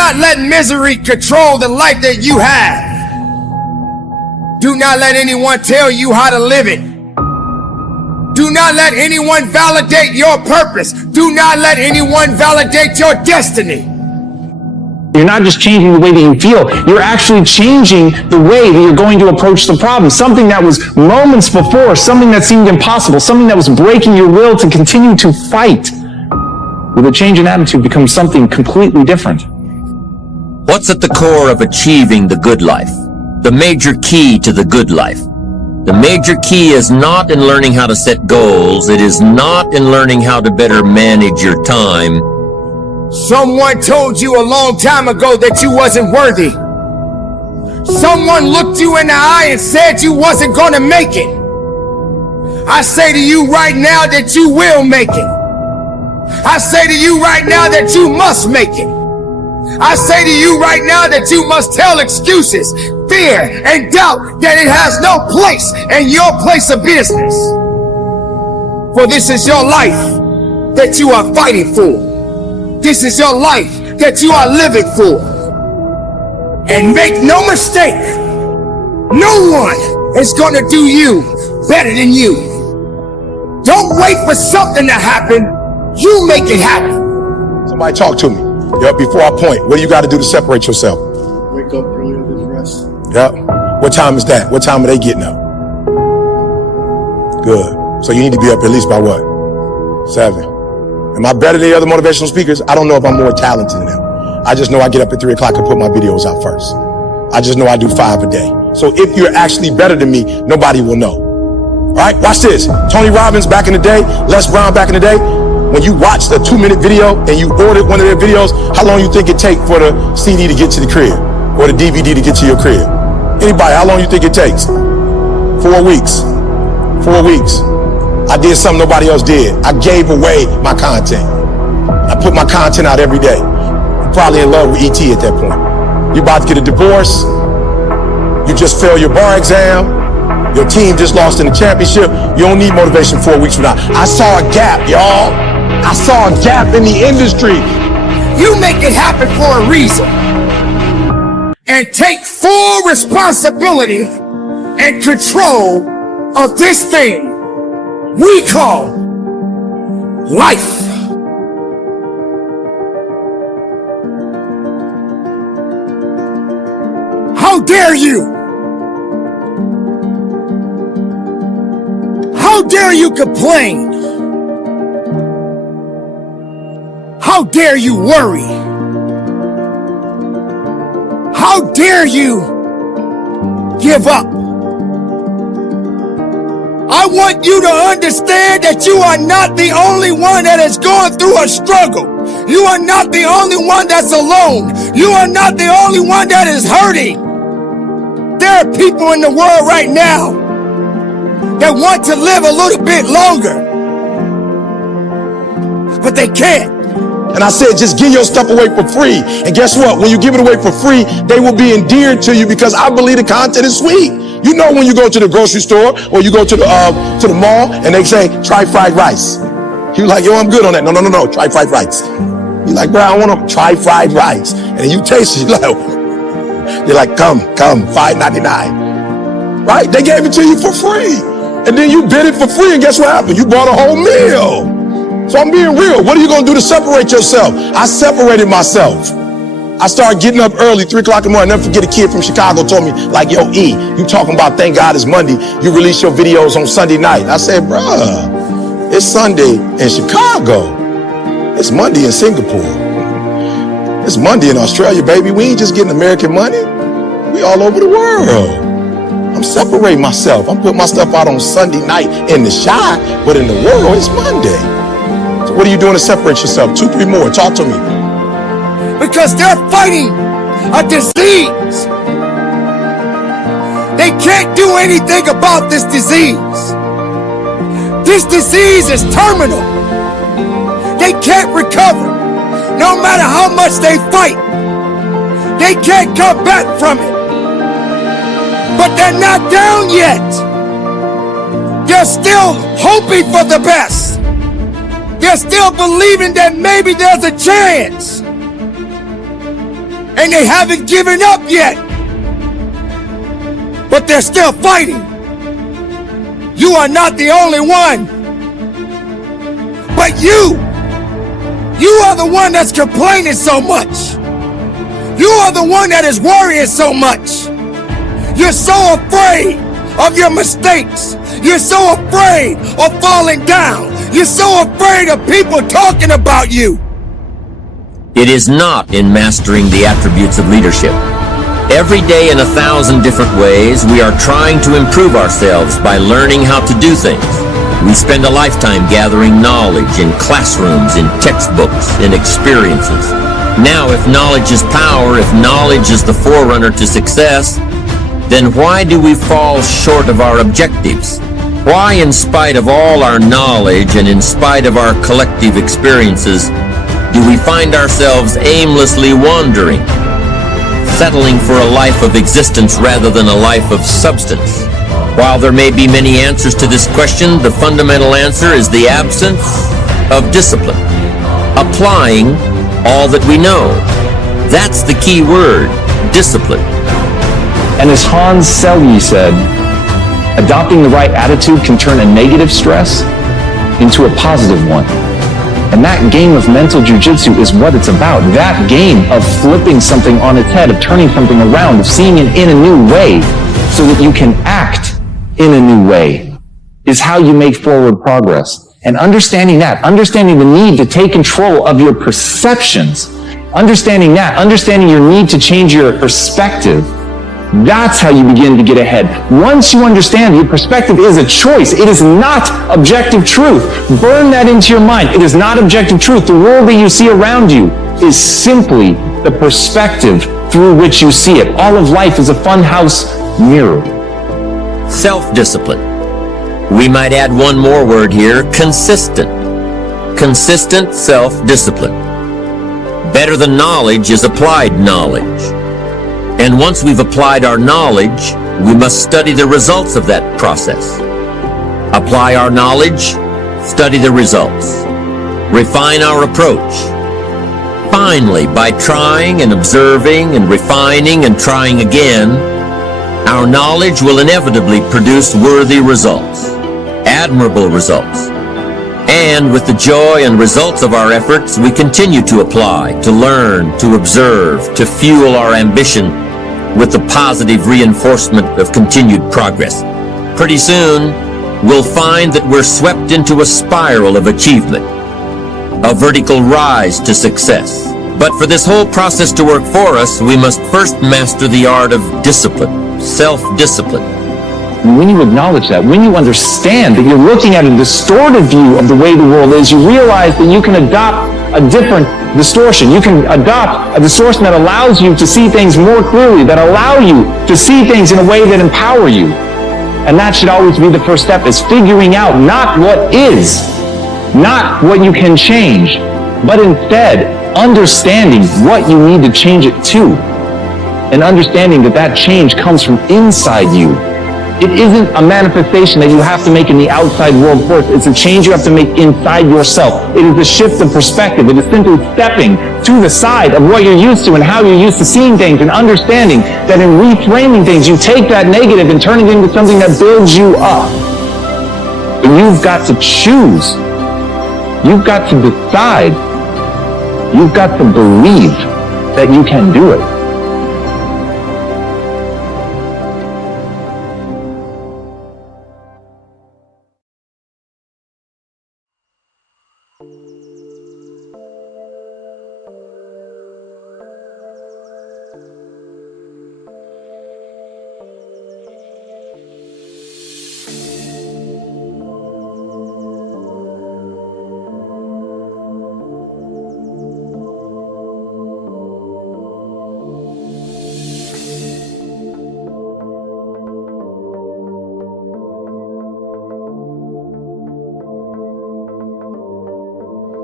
not let misery control the life that you have. Do not let anyone tell you how to live it. Do not let anyone validate your purpose. Do not let anyone validate your destiny. You're not just changing the way that you feel, you're actually changing the way that you're going to approach the problem. Something that was moments before, something that seemed impossible, something that was breaking your will to continue to fight. With a change in attitude becomes something completely different. What's at the core of achieving the good life? The major key to the good life. The major key is not in learning how to set goals. It is not in learning how to better manage your time. Someone told you a long time ago that you wasn't worthy. Someone looked you in the eye and said you wasn't gonna make it. I say to you right now that you will make it. I say to you right now that you must make it. I say to you right now that you must tell excuses, fear, and doubt that it has no place in your place of business. For this is your life that you are fighting for. This is your life that you are living for. And make no mistake, no one is going to do you better than you. Don't wait for something to happen. You make it happen. Somebody talk to me. Yep, before I point, what do you got to do to separate yourself? Wake up earlier than the rest. Yep. What time is that? What time are they getting up? Good. So you need to be up at least by what? 7. Am I better than the other motivational speakers? I don't know if I'm more talented than them. I just know I get up at 3 o'clock and put my videos out first. I just know I do 5 a day. So if you're actually better than me, nobody will know. All right, watch this. Tony Robbins back in the day, Les Brown back in the day, when you watched a 2-minute video and you ordered one of their videos, how long you think it take for the CD to get to the crib or the DVD to get to your crib? Anybody, how long you think it takes? 4 weeks. 4 weeks. I did something nobody else did. I gave away my content. I put my content out every day. You're probably in love with ET at that point. You're about to get a divorce. You just failed your bar exam. Your team just lost in the championship. You don't need motivation 4 weeks from now. I saw a gap, y'all. I saw a gap in the industry. You make it happen for a reason. And take full responsibility and control of this thing we call life. How dare you? How dare you complain? How dare you worry? How dare you give up? I want you to understand that you are not the only one that is going through a struggle. You are not the only one that's alone. You are not the only one that is hurting. There are people in the world right now that want to live a little bit longer, but they can't. And I said, just give your stuff away for free. And guess what? When you give it away for free, they will be endeared to you because I believe the content is sweet. You know, when you go to the grocery store or you go to the mall and they say, try fried rice. You're like, yo, I'm good on that. No, try fried rice. You're like, bro, I want to try fried rice. And then you taste it, you're like, come, $5.99. Right? They gave it to you for free. And then you bid it for free, and guess what happened? You bought a whole meal. So I'm being real. What are you going to do to separate yourself? I separated myself. I started getting up early, 3 o'clock in the morning. I'll never forget a kid from Chicago told me, like, yo, E, you talking about thank God it's Monday. You release your videos on Sunday night. I said, bruh, it's Sunday in Chicago. It's Monday in Singapore. It's Monday in Australia, baby. We ain't just getting American money. We all over the world. I'm separating myself. I'm putting my stuff out on Sunday night in the shy, but in the world, it's Monday. So what are you doing to separate yourself? 2, 3 more. Talk to me. Because they're fighting a disease. They can't do anything about this disease. This disease is terminal. They can't recover. No matter how much they fight, they can't come back from it. But they're not down yet. They're still hoping for the best. They're still believing that maybe there's a chance. and they haven't given up yet. But they're still fighting. You are not the only one. But you are the one that's complaining so much. You are the one that is worrying so much. You're so afraid of your mistakes. You're so afraid of falling down. You're so afraid of people talking about you. It is not in mastering the attributes of leadership. Every day in 1,000 different ways, we are trying to improve ourselves by learning how to do things. We spend a lifetime gathering knowledge in classrooms, in textbooks, in experiences. Now, if knowledge is power, if knowledge is the forerunner to success, then why do we fall short of our objectives? Why, in spite of all our knowledge and in spite of our collective experiences, do we find ourselves aimlessly wandering, settling for a life of existence rather than a life of substance? While there may be many answers to this question, the fundamental answer is the absence of discipline. Applying all that we know. That's the key word, discipline. And as Hans Selye said, adopting the right attitude can turn a negative stress into a positive one. And that game of mental jujitsu is what it's about. That game of flipping something on its head, of turning something around, of seeing it in a new way so that you can act in a new way is how you make forward progress. And understanding that, understanding the need to take control of your perceptions, understanding your need to change your perspective, that's how you begin to get ahead. Once you understand your perspective is a choice, it is not objective truth. Burn that into your mind. It is not objective truth. The world that you see around you is simply the perspective through which you see it. All of life is a funhouse mirror. Self-discipline. We might add one more word here, consistent. Consistent self-discipline. Better than knowledge is applied knowledge. And once we've applied our knowledge, we must study the results of that process. Apply our knowledge, study the results. Refine our approach. Finally, by trying and observing and refining and trying again, our knowledge will inevitably produce worthy results, admirable results. And with the joy and results of our efforts, we continue to apply, to learn, to observe, to fuel our ambition with the positive reinforcement of continued progress. Pretty soon, we'll find that we're swept into a spiral of achievement, a vertical rise to success. But for this whole process to work for us, we must first master the art of discipline, self-discipline. And when you acknowledge that, when you understand that you're looking at a distorted view of the way the world is, you realize that you can adopt a different distortion. You can adopt a distortion that allows you to see things more clearly, that allow you to see things in a way that empower you. And that should always be the first step, is figuring out not what is, not what you can change, but instead understanding what you need to change it to. And understanding that that change comes from inside you. It isn't a manifestation that you have to make in the outside world first. It's a change you have to make inside yourself. It is a shift of perspective. It is simply stepping to the side of what you're used to and how you're used to seeing things, and understanding that in reframing things, you take that negative and turn it into something that builds you up. But you've got to choose. You've got to decide. You've got to believe that you can do it.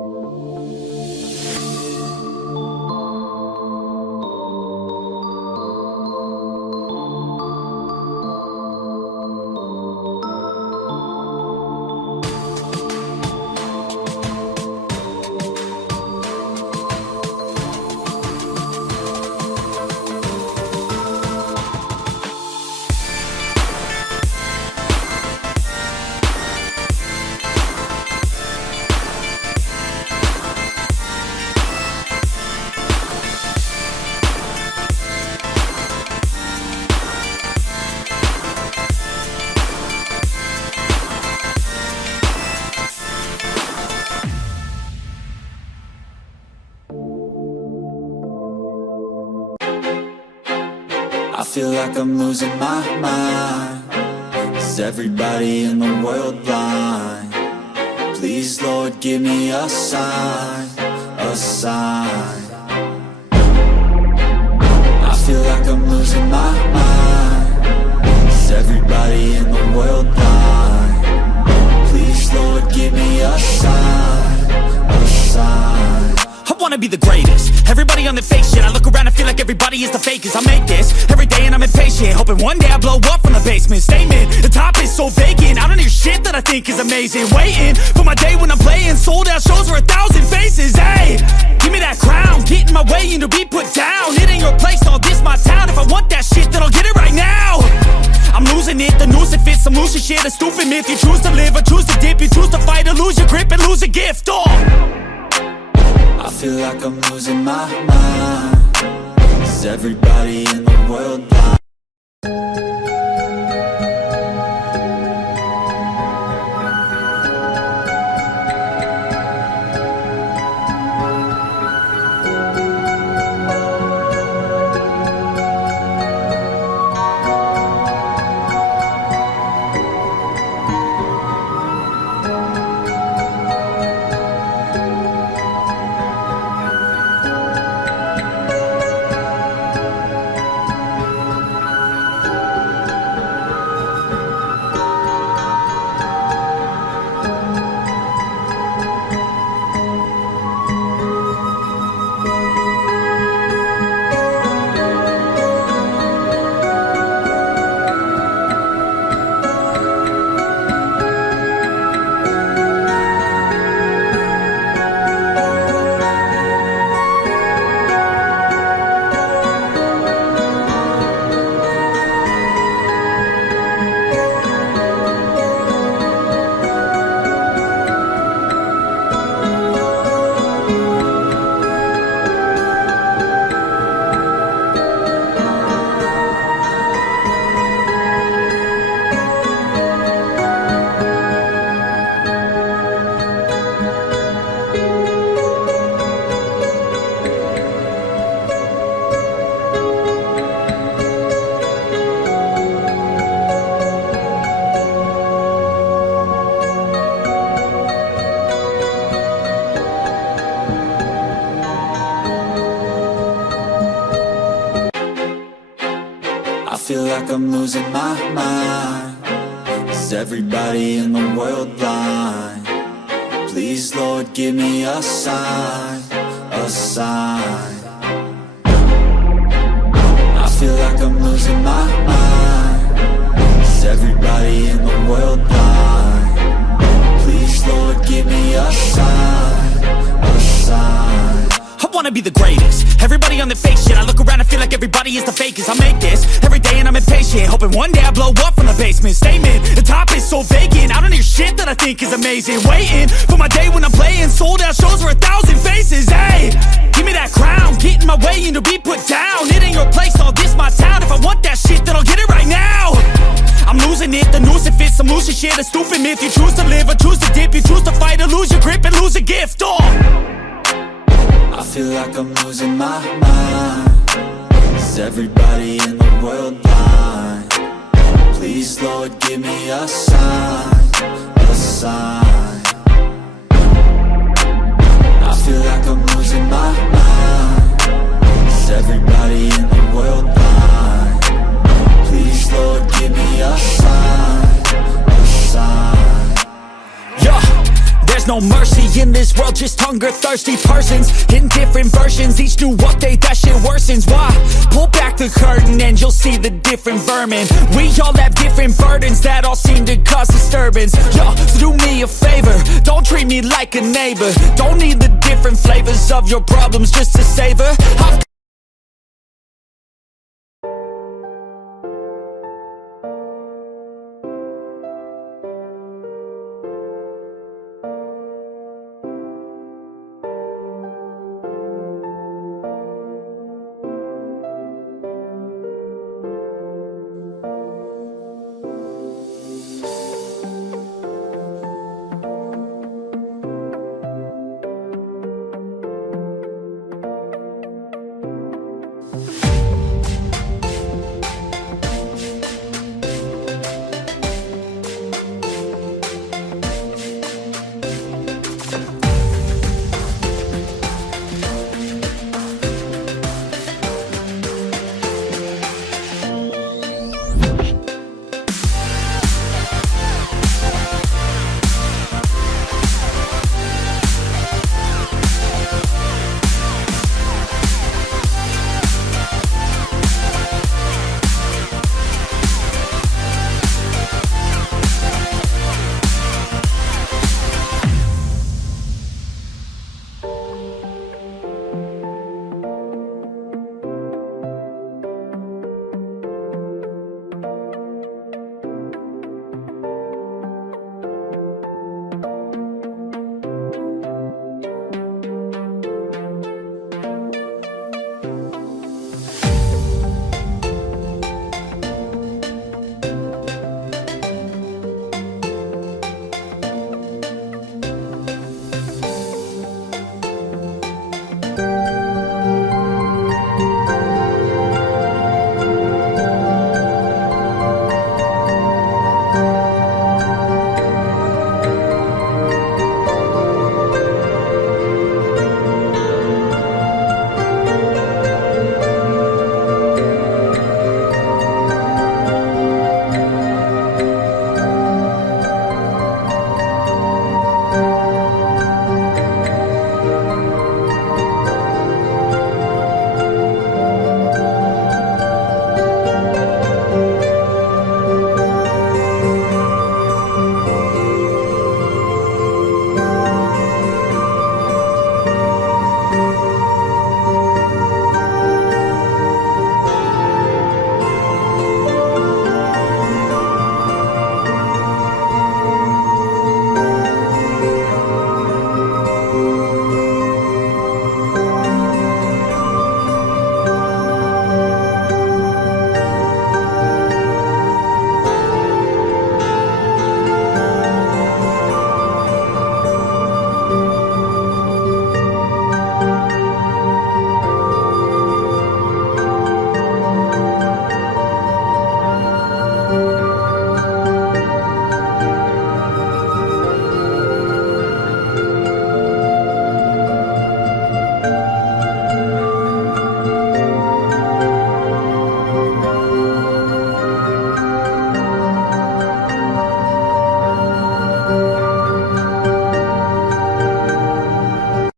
feel like I'm losing my mind. Is everybody in the world blind? Please, Lord, give me a sign, a sign. I feel like I'm losing my mind. Is everybody in the world blind? Please, Lord, give me a sign, a sign. I wanna be the greatest. Everybody on the fake shit. I look around and feel like everybody is the fakest. I make this every day and I'm impatient, hoping one day I blow up from the basement. Statement, the top is so vacant. I don't hear shit that I think is amazing. Waiting for my day when I'm playing sold out shows for 1,000 faces. Hey, give me that crown, get in my way and to be put down. It ain't your place, no, this my town. If I want that shit, then I'll get it right now. I'm losing it, the noose it fits. I'm losing shit, a stupid myth. You choose to live or choose to dip. You choose to fight or lose your grip and lose a gift. I feel like I'm losing my mind. Is everybody in the world blind? I feel like I'm losing my mind. Is everybody in the world blind? Please, Lord, give me a sign, a sign. I feel like I'm losing my mind. Is everybody in the world blind? Please, Lord, give me a sign, a sign. I wanna be the greatest. Everybody on the fake shit. I look around and feel like everybody is the fakest. I make this every day and I'm impatient, hoping one day I blow up from the basement. Statement, the top is so vacant. I don't hear shit that I think is amazing. Waiting for my day when I'm playing sold out shows for 1,000 faces. Hey, give me that crown, get in my way and to be put down. It ain't your place, no, this my town. If I want that shit, then I'll get it right now. I'm losing it, the noose it fits. I'm losing shit, a stupid myth. You choose to live or choose to dip. You choose to fight or lose your grip and lose a gift. I feel like I'm losing my mind. Is everybody in the world blind? Please, Lord, give me a sign, a sign. I feel like I'm losing my mind. Is everybody in the world blind? Please, Lord, give me a sign, a sign. Yeah. There's no mercy in this world, just hunger-thirsty persons in different versions, each new update, that shit worsens. Why? Pull back the curtain and you'll see the different vermin. We all have different burdens that all seem to cause disturbance. Yo, so do me a favor, don't treat me like a neighbor. Don't need the different flavors of your problems just to savor.